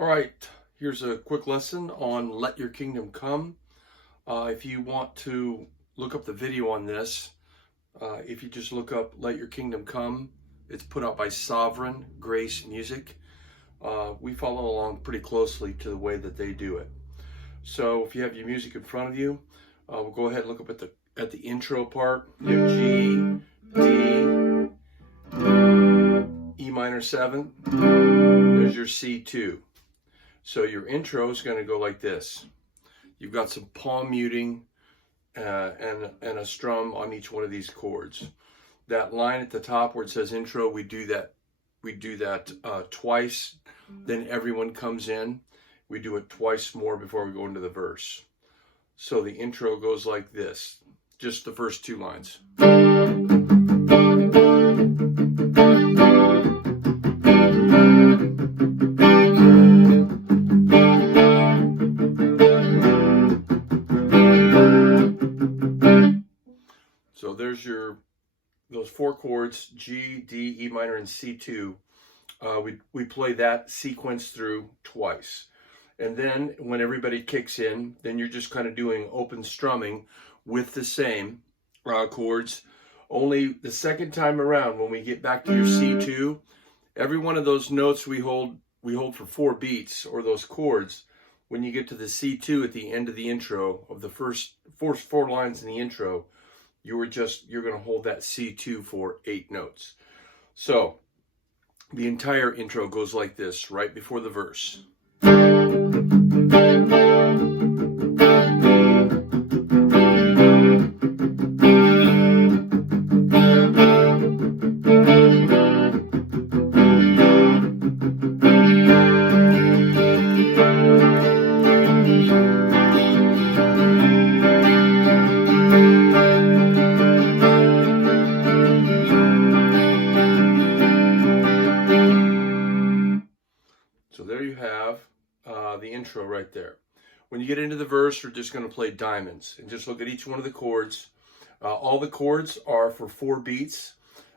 All right, here's a quick lesson on Let Your Kingdom Come. If you want to look up the video on this, if you just look up Let Your Kingdom Come, it's put out by Sovereign Grace Music. We follow along pretty closely to the way that they do it. So if you have your music in front of you, we'll go ahead and look up at the intro part. You have G, D, E minor 7. There's your C2. So your intro is going to go like this. You've got some palm muting and a strum on each one of these chords. That line at the top where it says intro, we do that twice. Then everyone comes in. We do it twice more before we go into the verse. So the intro goes like this, just the first two lines. So there's those four chords, G, D, E minor, and C2. We play that sequence through twice. And then when everybody kicks in, then you're just kind of doing open strumming with the same chords. Only the second time around, when we get back to your C2, every one of those notes we hold for 4 beats, or those chords. When you get to the C2 at the end of the intro, of the first four lines in the intro, you're going to hold that C2 for 8 notes. So the entire intro goes like this, right before the verse. So there you have the intro right there. When you get into the verse, we're just going to play diamonds and just look at each one of the chords. All the chords are for 4 beats.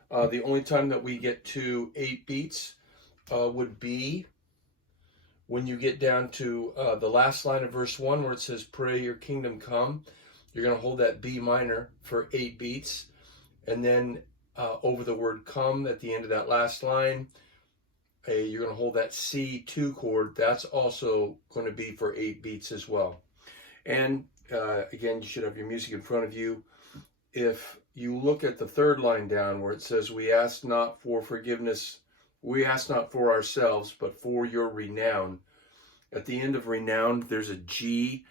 The only time that we get to 8 beats would be when you get down to the last line of verse 1 where it says, "Pray your kingdom come." You're going to hold that B minor for 8 beats. And then over the word come at the end of that last line, you're going to hold that C2 chord. That's also going to be for 8 beats as well. And again, you should have your music in front of you. If you look at the third line down where it says, "We ask not for forgiveness, we ask not for ourselves, but for your renown." At the end of renown, there's a G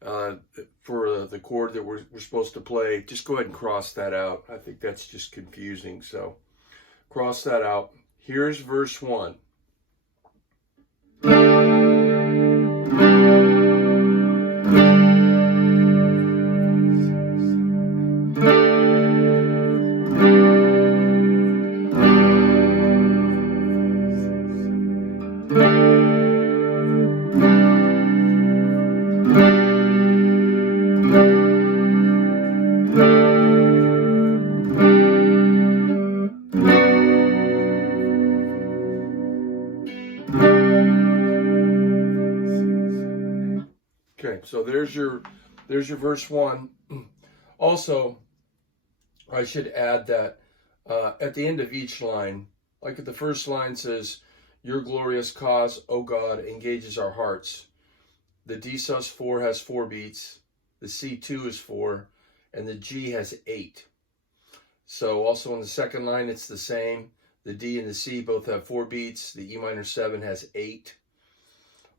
for the chord that we're supposed to play. Just go ahead and cross that out. I think that's just confusing. So cross that out. Here's verse 1. Okay, so there's your verse 1. Also, I should add that at the end of each line, like if the first line says, "Your glorious cause, O God, engages our hearts." The D sus4 has 4 beats, the C2 is 4, and the G has 8. So also in the second line, it's the same. The D and the C both have 4 beats. The E minor 7 has 8.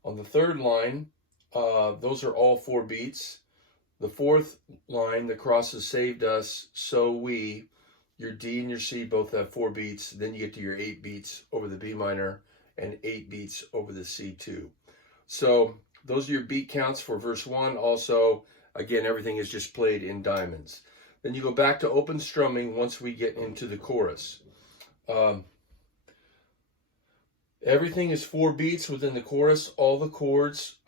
On the third line, those are all 4 beats. The fourth line, "The cross has saved us, so we," your D and your C both have 4 beats. Then you get to your 8 beats over the B minor and 8 beats over the C2. So those are your beat counts for verse 1. Also, again, everything is just played in diamonds. Then you go back to open strumming once we get into the chorus. Everything is 4 beats within the chorus, all the chords,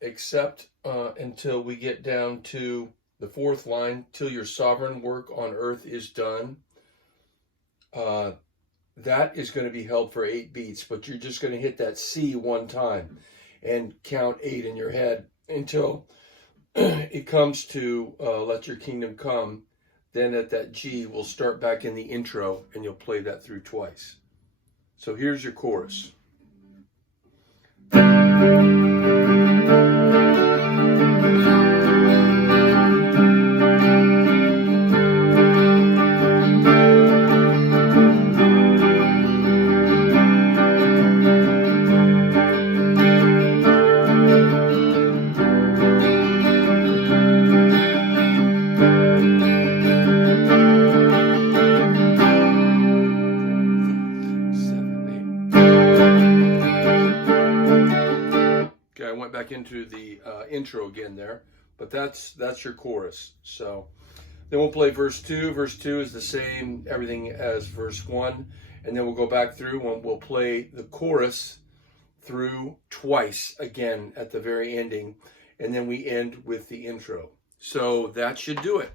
except until we get down to the 4th line, "Till your sovereign work on earth is done." that is going to be held for 8 beats, but you're just going to hit that C one time and count 8 in your head until it comes to Let Your Kingdom Come. Then at that G, we'll start back in the intro and you'll play that through twice. So here's your chorus. Okay, I went back into the intro again there, but that's your chorus. So then we'll play verse 2. Verse 2 is the same, everything as verse 1. And then we'll go back through and we'll play the chorus through twice again at the very ending. And then we end with the intro. So that should do it.